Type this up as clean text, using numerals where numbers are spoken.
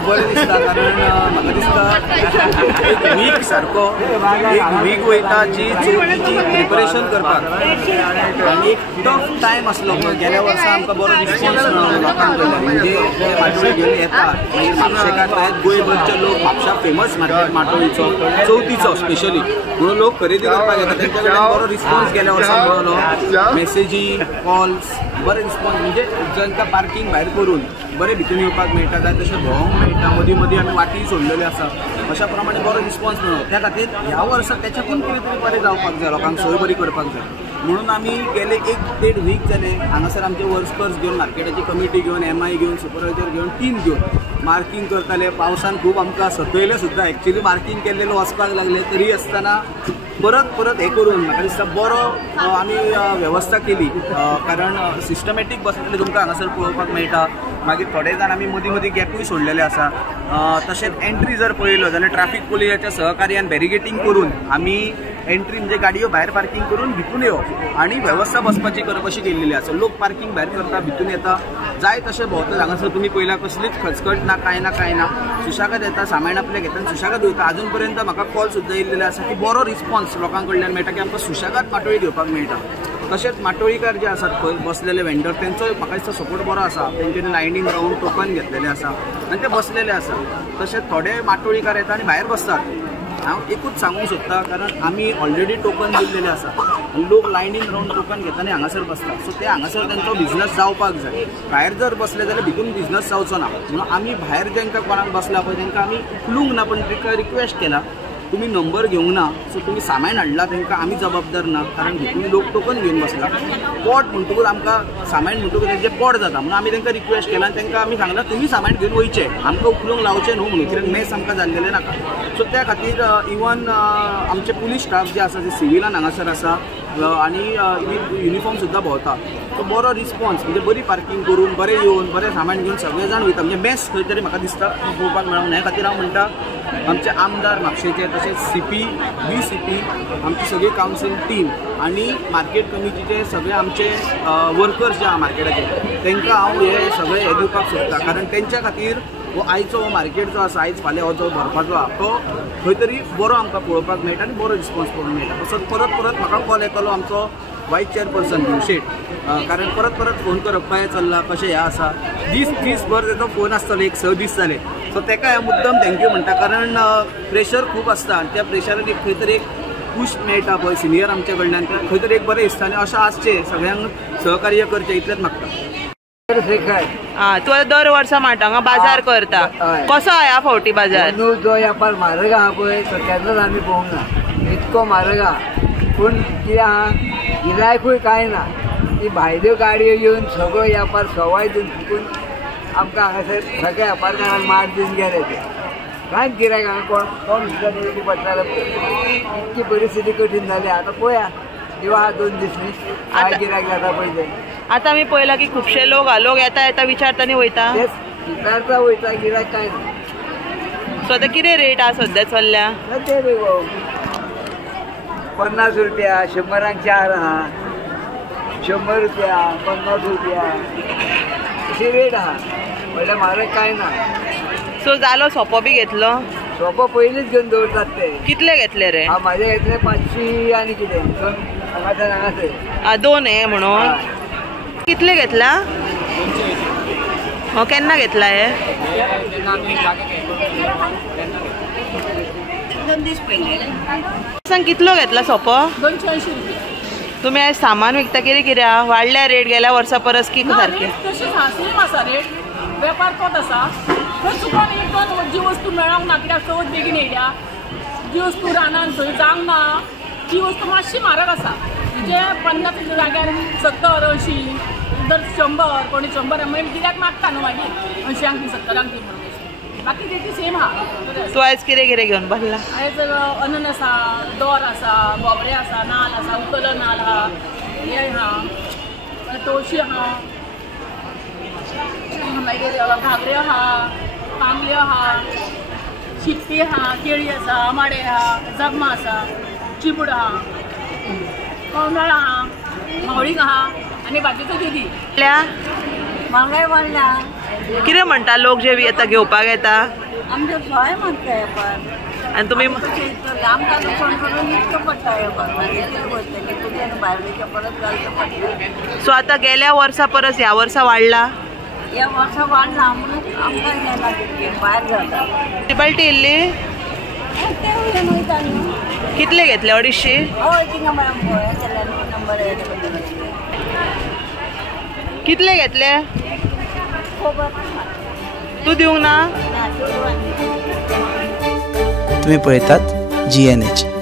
खूब बरें दिसता कारण म्हाका दिसता एक वीक सारको एक वीक वयता जी चवथीची प्रिपरेशन करपाक आनी एक टफ टायम आसलो गेल्या वर्सा आमकां बरो रिस्पॉन्स मेळ्ळो लोकांक कडल्यान म्हणजे माटोळी घेवन येता मागीर म्हापशेकार तशेंच गोंयभरचे लोक म्हापशा फेमस मार्केट माटोळीचो चवथीचो स्पेशली म्हणून लोक खरेदी करपाक येता तेंच्या कडल्यान बरो रिस्पॉन्स गेल्या वर्सा मेळ्ळो मेसेजी कॉल्स बरें रिस्पॉन्स म्हणजे जांकां पार्किंग भायर करून बरें भितून येवपाक मेळटा जाय तशें भोंवंक मेळटा मदीं मदीं आमी वाटी सोडलेल्यो आसा अशा प्रमाणे बरो रिस्पॉन्स मेळ्ळो त्या खातीर ह्या वर्सा त्याच्याकून कितें तरी बरें जावपाक जाय लोकांक सोय बरी करपाक जाय म्हणून आमी गेले 1-1.5 वीक जाले हांगासर आमचे वर्कर्स घेवन मार्केटाची कमिटी घेवन MI घेवन सुपरवायझर घेवन टीम घेवन मार्किंग करताले पावसान खूब आमकां सकयले सुद्दां एक्चुअली मार्किंग केल्लेलो वचपाक लागले तरी आसतना परत हे करून म्हाका दिसता बरो आमी वेवस्था केली कारण सिस्टमॅटीक बसलेले तुमकां हांगासर पळोवपाक मेळटा मागीर थोडे जाण आमी मदीं मदीं गॅपूय सोडलेले आसा तशेंच एंट्री जर पळयलो जाल्यार ट्रॅफिक पुलिसाच्या सहकार्यान बॅरिगेटींग करून आमी एंट्री म्हणजे गाडयो भायर पार्किंग करून भितून येवप आनी वेवस्था बसपाची करप अशी केल्लेली आसा लोक पार्किंग भायर करता भितून येता जाय तशें भोंवता हांगासर तुमी पळयला कसलीच खचखट ना कांय ना सुशागत येता सामान आपल्या घेता सुशागत वयता अजून पर्यंत म्हाका कॉल सुद्दां येयल्लेले आसा की बरो रिस्पॉन्स लोकां कडल्यान मेळटा की आमकां सुशागत माटोळी घेवपाक मेळटा तशेंच माटोळीकार जे आसात पळय बसलेले वेंडर तेंचो म्हाका दिसता सपोर्ट बरो आसा तेंच्यांनी लायनीन रावन टोकन घेतलेले आसा आनी ते बसलेले आसा तशेंच थोडे माटोळीकार येता आनी भायर बसतात हांव एकूच सांगूंक सोदतां कारण आमी ऑलरेडी टोकन दिल्लेले आसा आनी लोक लायनीन रावन टोकन घेता आनी हांगासर बसता सो ते हांगासर तेंचो बिझनस जावपाक जाय भायर जर बसले जाल्यार भितून बिझनस जावचो ना म्हणून आमी भायर जेंकां कोणाक बसला पळय तेंकां आमी उखलूंक ना पण ताका रिक्वेस्ट केला तुम्ही नंबर घेवंक ना सो तुम्ही सामान हाडला तांकां आमी जबाबदार ना कारण भितून लोक टोकन घेवन बसला पोट म्हणटकूच आमकां सामान म्हणटकूच तेंचें पोट जाता म्हणून आमी तांकां रिक्वेस्ट केला आनी तांकां आमी सांगलां तुमी सामान घेवन वयचें आमकां उखलूंक लावचें न्हू म्हणून कित्याक मेस आमकां जाल्लेलें नाका सो त्या खातीर इवन आमचे पुलीस स्टाफ जे आसा जे सिव्हिलान हांगासर आसा आनी युनिफॉर्म सुद्दां भोंवता सो बरो रिस्पॉन्स म्हणजे बरी पार्किंग करून बरें येवन बरें सामान घेवन सगळे जाण वयता म्हणजे मेस खंय तरी म्हाका दिसता पळोवपाक मेळोंक ना ह्या खातीर हांव म्हणटा आमचे आमदार म्हापशेचे तशेंच CP VCP आमची सगळी कावन्सील टीम आनी मार्केट कमिटीचे सगळे आमचे वर्कर्स जे आहा मार्केटाचे तांकां हांव हे सगळे हे दिवपाक सोदता कारण तेंच्या खातीर हो आयचो मार्केट जो आसा आयज फाल्यां हो जो भरपाचो आहा तो खंय तरी बरो आमकां पळोवपाक मेळटा आनी बरो रिस्पॉन्स पळोवंक मेळटा तसोच परत म्हाका कॉल येतालो आमचो वायस चेअरपर्सन भिवशेट कारण परत फोन करप काय चल्ला कशें हें आसा दीस भर तेजो फोन आसतलो 1-6 दीस जाले सो ताका हांव मुद्दम थँक्यू म्हणटा कारण प्रेशर खूब आसता आनी त्या प्रेशराक एक खंय तरी एक पुश मेळटा पळय सिनियर आमच्या कडल्यान खंय तरी एक बरें दिसता आनी अशें आसचें सगळ्यांक सहकार्य करचें इतलेंच मागता तू दर वर्सा माटांगा बाजार करता कसो ह्या फावटी बाजार जो व्यापार म्हारग आहा पळय तो केन्नाच आमी पळोवंक ना इतको म्हारग आहा पूण कितें आहा गिरायकूय कांय ना ती भायल्यो गाडयो येवन सगळो व्यापार सवाय दिवन चुकून आमकां हांगासर सगळ्या व्यापारकारांक मार दिवन गेले ते कांयच गिरायक हांगा कोण सुद्दां दिवंक पडटाले इतकी परिस्थिती कठीण जाली आतां पळया किंवा 2 दीस न्ही काय गिरायक जाता पळय ते आतां आमी पळयलां की खुबशे लोक येता विचारता आनी वयता विचारता वयता गिरायक कांय ना सो आतां कितें रेट आहा सद्या चल्ल्या ते 50 रुपया 100रांक 4 आहा 100 रुपया 50 रुपया अशी रेट आहा म्हणल्यार म्हारग कांय ना सो जालो सोपो बी घेतलो सोपो पयलींच घेवन दवरतात ते कितले घेतले रे म्हाजे घेतले 500 आनी कितें हांगासर 2 हे म्हणून कितले घेतला हो केन्ना घेतला हे 2 दीस पयले सांग कितलो घेतला सोपो 280 रुपया तुम्ही आज सामान विकता कित्याक वाडल्या रेट गेल्या वर्सा परस की सारखे तशेंच सेम आसा रेट वेपार तोच आसा थंय चुकोन एक दोन जी वस्तू मेळोंक ना कित्याक चवथ बेगीन येयल्या जी वस्तू रानान थंय जावंक ना ती वस्तू मातशी म्हारग आसा म्हणजे 50 जाग्यार 70-80 जर 100 कोणी 100 मागीर कित्याक मागता न्हू मागीर 80 दी 70 दी म्हणून बाकी रेटी सेम आहा तूं आयज कितें कितें घेवन बसला आयज अननस आहा दोर आसा बोबरे आसा नाल्ल आसा उकलो नाल्ल आहा हे आहा तवशी आहा मागीर घागऱ्यो आहा कांगल्यो आहा शिप्पी आहा केळी आसा आमाडे आहा जगमा आसा चिबूड आहा कवंदळ आहा मावळीक आहा आनी बाकीच्यो कितें म्हारगाय वाडला कितें म्हणटा लोक जे येता घेवपाक येता आमचे भय मागता येपार आनी तुमी आमकां नुकसाण करून इतकं पडटा येपार वयतले तुमी आनी भायलेच्या परत घालचो पडटा. सो आतां गेल्या वर्सा परस ह्या वर्सा वाडला ह्या वर्सा वाडला म्हणून आमकां येना तितके भायर जाता. म्युनिसिपालिटी इल्ली ते वयल्यान वयता न्हू. कितले घेतले 250? हय थिंगा मॅडम गोंया गेल्यार नंबर येता. कितले घेतले खबर तूं दिवंक ना? ना. तुम्ही पळयतात GNH.